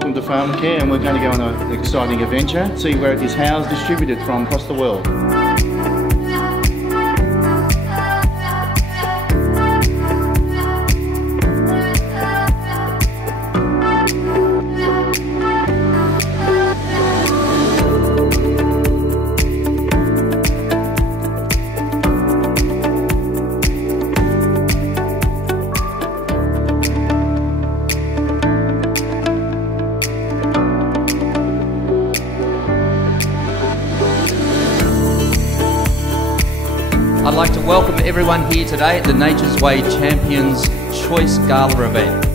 Welcome to Pharmacare, and we're going to go on an exciting adventure, see where it is housed, distributed from across the world. I'd like to welcome everyone here today at the Nature's Way Champions Choice Gala event.